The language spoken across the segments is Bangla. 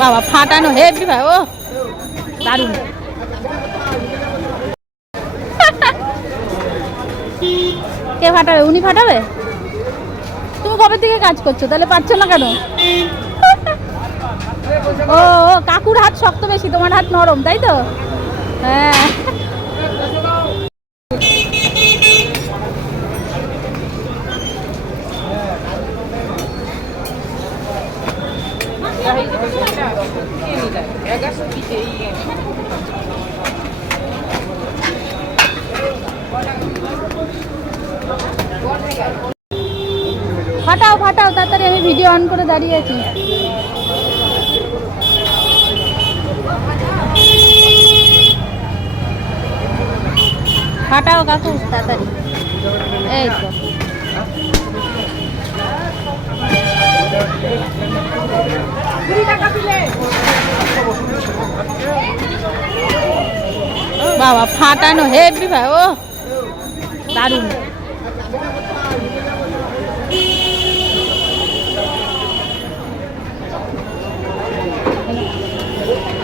বাবা ফাটানো। হেভি ভাই ও। দারুণ। কে ফাটাবে? উনি ফাটাবে? তুমি কবে থেকে কাজ করছ? তাহলে পারছ না কেন? ও, কাকুর হাত শক্ত বেশি তোমার হাত নরম তাই তো? হ্যাঁ। ফাটাও ফাটাও তাড়াতাড়ি আমি ভিডিও অন করে দাঁড়িয়ে আছি। ফাটাও কাকু তাড়াতাড়ি। এই তো। বাবা, ফাটানো হেভি ভাই, ও। দারুণ।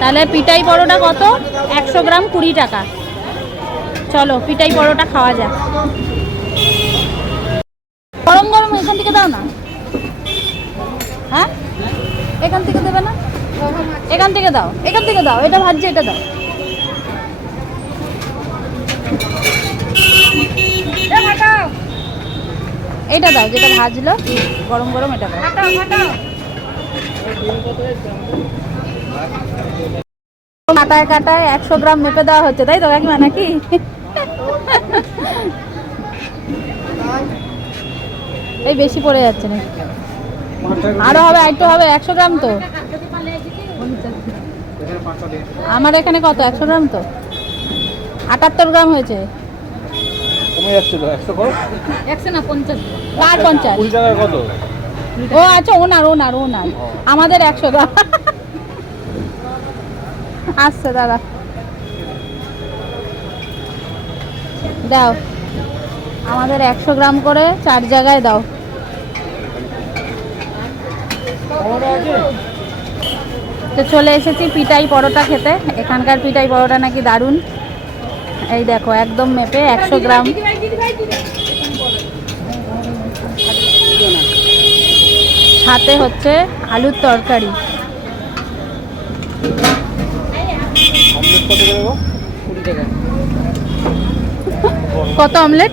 তাহলে পিটাই পরোটা কত? একশো গ্রাম কুড়ি টাকা। চলো পিটাই পরোটা খাওয়া যাক। গরম গরম এখান থেকে দাও না। হ্যাঁ? এখান থেকে দেবে না? এখান থেকে দাও, এখান থেকে দাও, এটা ভাজছে, এটা দাও। এটা দাও যেটা ভাজলো গরম গরম এটা দাও। কাটায় কাটায় একশো গ্রাম মেপে দেওয়া হচ্ছে তাই তো কাকিমা নাকি? এই বেশি পড়ে যাচ্ছে নাকি? আরও হবে আরেকটু হবে একশো গ্রাম তো? আমার এখানে কত একশো গ্রাম তো? আটাত্তর গ্রাম হয়েছে। কমে যাচ্ছে একশো করো একশো না পঞ্চাশ। কার পঞ্চাশ। কুড়ি টাকার কত? ও আচ্ছা ওনার ওনার ওনার। আমাদের একশো আসছে দাদা দাও। আমাদের একশো গ্রাম করে চার জায়গায় দাও। তো চলে এসেছি পিটাই পরোটা খেতে। এখানকার পিটাই পরোটা নাকি দারুণ। এই দেখো, একদম মেপে একশো গ্রাম। সাথে হচ্ছে আলুর তরকারি। কত অমলেট?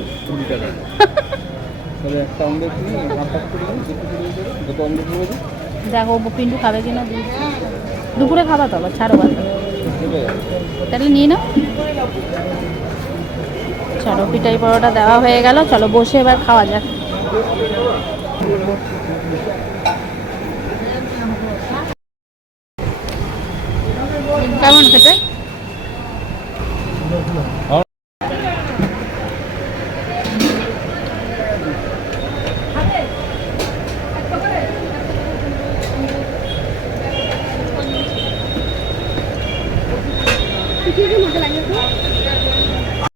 দেখো পিন্টু খাবে কিনা, দুপুরে খাবা তো আবার, ছাড়ো বাদ। তাহলে নিয়ে নাও। চলো পিঠাই পরোটা দেওয়া হয়ে গেল, চলো বসে এবার খাওয়া যাক। কেমন খেতে? Chưa thấy.